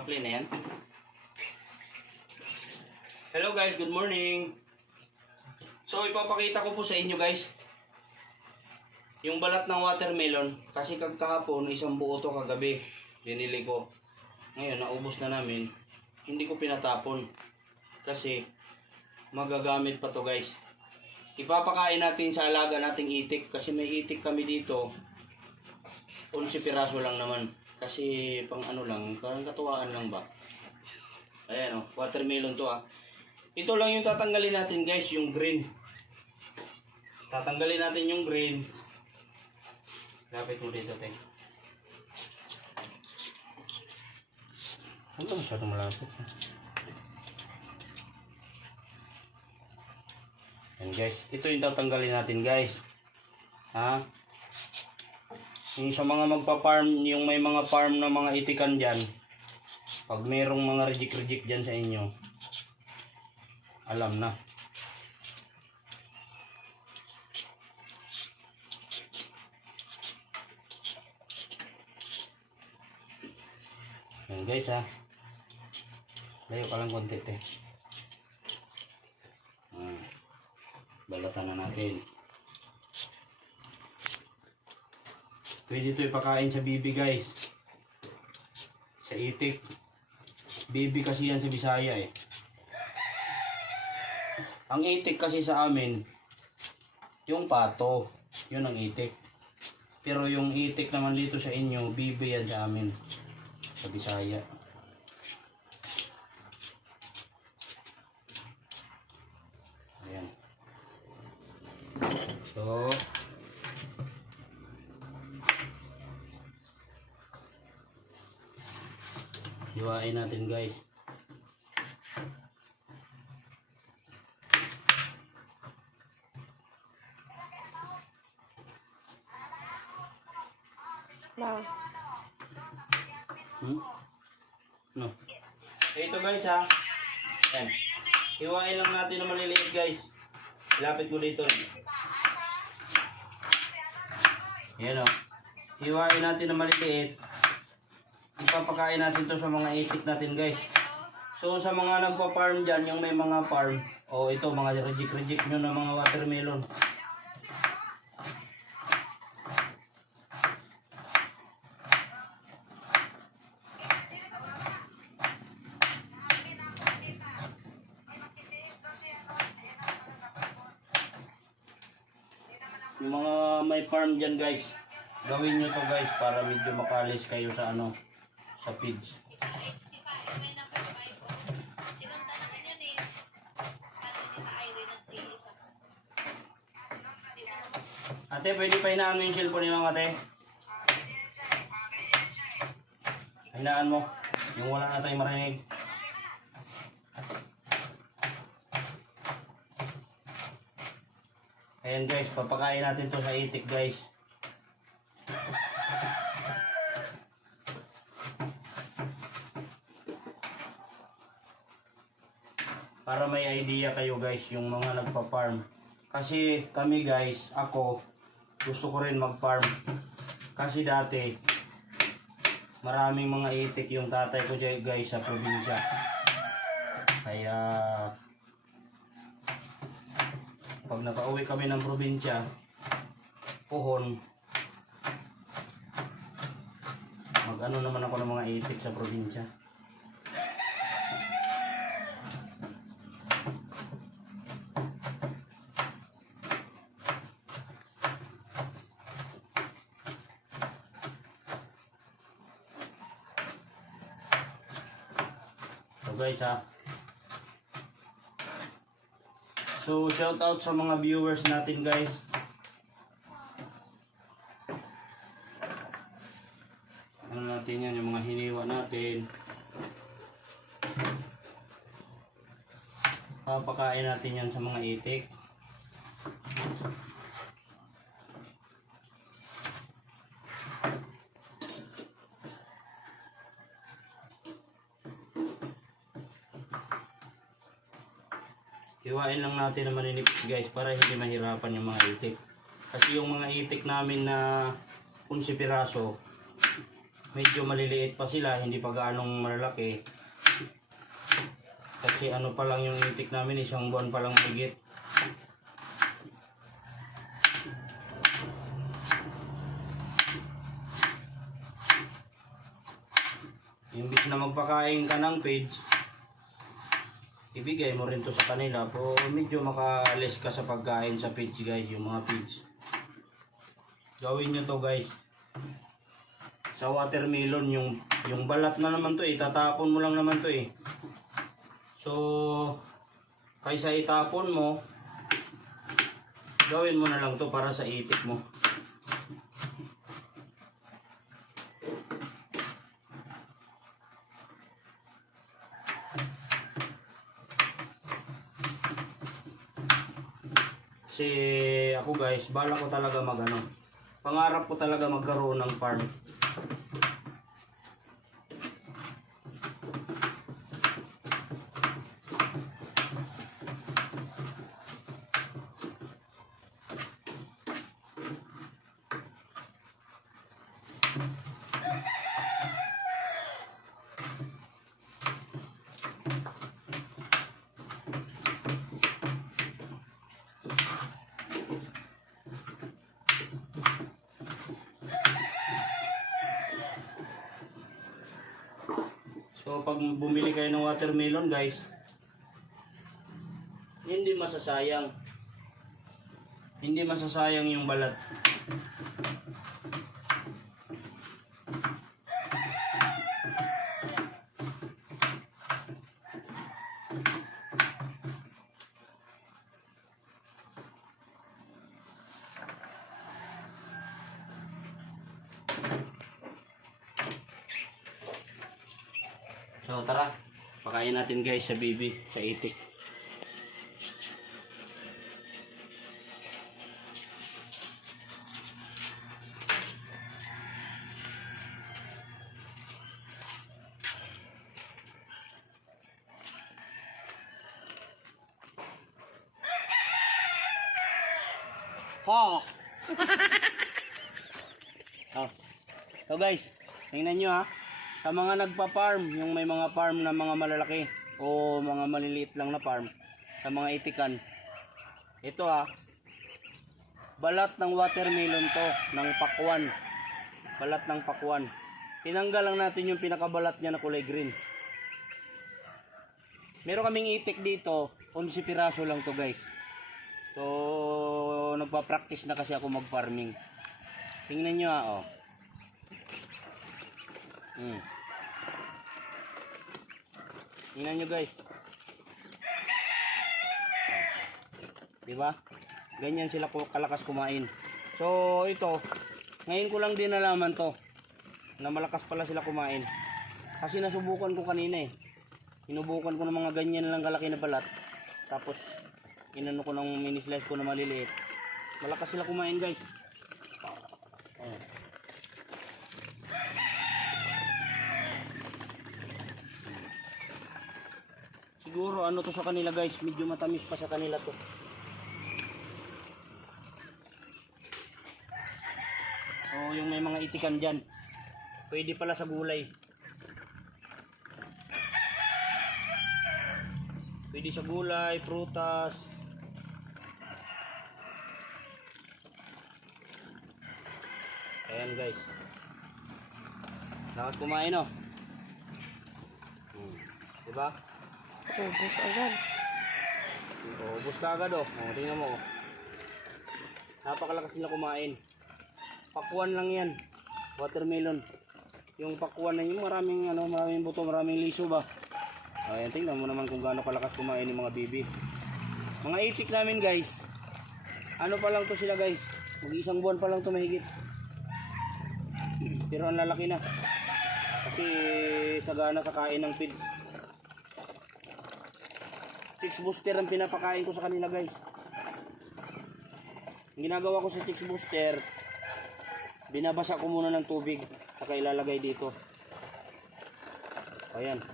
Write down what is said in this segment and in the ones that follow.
Naka-play na yan. Hello guys, good morning. So ipapakita ko po sa inyo guys yung balat ng watermelon. Kasi kahapon isang buo to kagabi. Binili ko. Ngayon naubos na namin. Hindi ko pinatapon. Kasi magagamit pa to guys. Ipapakain natin sa alaga nating itik. Kasi may itik kami dito. 11 piraso lang naman. Kasi pang ano lang, parang katuwaan lang ba. Ayan o, watermelon to ah. Ito lang yung tatanggalin natin guys, yung green. Tatanggalin natin yung green. Lapit mo dito, te. Ano masyadong malapit? Ayan guys, ito yung tatanggalin natin guys. Ha? Yung sa mga magpa-farm, yung may mga farm na mga itikan dyan. Pag merong mga reject dyan sa inyo, alam na. Yan guys ha. Layo ka lang konti te. Balatan na natin. Pwede ito ipakain sa bibi guys. Sa itik. Bibi kasi yan sa Bisaya eh. Ang itik kasi sa amin, yung pato, yun ang itik. Pero yung itik naman dito sa inyo, bibi yan sa amin, sa Bisaya. Ayan. So, hiwain natin guys. No. Ito guys ha. Ayan. Hiwain lang natin na maliliit guys. Lapit mo dito. Ayan o. Hiwain natin na maliliit. Ipapakain natin to sa mga itik natin guys. So sa mga nagpa-farm dyan, yung may mga farm. O ito mga reject nyo na mga watermelon. Yung mga may farm dyan guys, gawin nyo to guys para medyo makalis kayo sa ano, sa feeds. Ate, pwede pa hinaan mo yung cellphone ni mga ate? Hinaan mo, yung wala na tayong marinig. Ayan guys, papakain natin to sa itik guys. Para may idea kayo guys, yung mga nagpa-farm. Kasi kami guys, ako, gusto ko rin mag-farm. Kasi dati, maraming mga itik yung tatay ko guys sa probinsya. Kaya, pag nakauwi kami ng probinsya, puhon, mag-ano naman ako ng mga itik sa probinsya. So guys ha. So, shout out sa mga viewers natin guys. Ano natin yan, yung mga hiniwa natin. Papakain natin yan sa mga itik. Hiwain lang natin na maninipis guys para hindi mahirapan yung mga itik. Kasi yung mga itik namin na 11 piraso, medyo maliliit pa sila, hindi pa gaanong malalaki. Kasi ano pa lang yung itik namin, isang buwan pa lang higit. Imbis na magpakain ka ng feeds, ibigay mo rin to sa kanila po, medyo makaalis ka sa pagkain sa feeds guys, yung mga feeds. Gawin nyo to guys. Sa watermelon, yung balat na naman to eh, tatapon mo lang naman to eh. So, kaysa itapon mo, gawin mo na lang to para sa itik mo. Kasi ako guys, bala ko talaga magano. Pangarap ko talaga magkaroon ng farm. So pag bumili kayo ng watermelon guys, hindi masasayang. Hindi masasayang yung balat. So tara, pakain natin guys sa bibi, sa itik. Ha! Oh. So guys, tingnan nyo ha. Sa mga nagpa-farm, yung may mga farm na mga malalaki o mga maliliit lang na farm, sa mga itikan, ito ha, balat ng watermelon to, ng pakwan. Balat ng pakwan. Tinanggal lang natin yung pinakabalat niya na kulay green. Meron kaming itik dito, 11 piraso lang to guys. So, nagpa-practice na kasi ako mag-farming. Tingnan nyo ha, oh. Tingnan nyo guys. Diba? Ganyan sila kalakas kumain. So ito, ngayon ko lang din nalaman to, na malakas pala sila kumain. Kasi nasubukan ko kanina eh. Sinubukan ko ng mga ganyan lang kalaki na balat. Tapos inano ko ng mini slice ko na maliliit. Malakas sila kumain guys. Siguro ano to sa kanila guys, medyo matamis pa sa kanila to. Oh, yung may mga itikan dyan, pwede pala sa gulay. Pwede sa gulay, prutas. Ayan guys. Lakas kumain oh. Diba? Ubus agad. Ubus ka agad oh. Tingnan mo oh. Napakalakas nila kumain. Pakwan lang yan. Watermelon. Yung pakwan na yun, maraming buto, maraming liso ba. Ayan, tingnan mo naman kung gaano kalakas kumain yung mga bibi. Mga itik namin guys. Ano pa lang to sila guys. Mag-isang buwan pa lang to mahigit. Pero ang lalaki na. Kasi sagana sa kain ng feeds. 6 booster ang pinapakain ko sa kanila guys. Ang ginagawa ko sa 6 booster, binabasa ko muna ng tubig saka ilalagay dito. Ayan.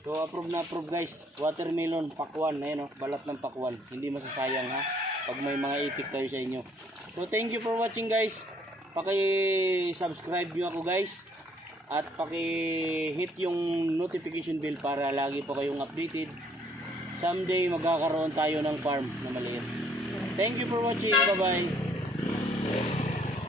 So approve na approve guys. Watermelon, pakwan. Ayan oh, balat ng pakwan. Hindi masasayang ha, pag may mga itik tayo sa inyo. So thank you for watching guys. Paki-subscribe nyo ako guys. At paki-hit yung notification bell para lagi po kayong updated. Someday magkakaroon tayo ng farm na maliit. Thank you for watching. Bye-bye.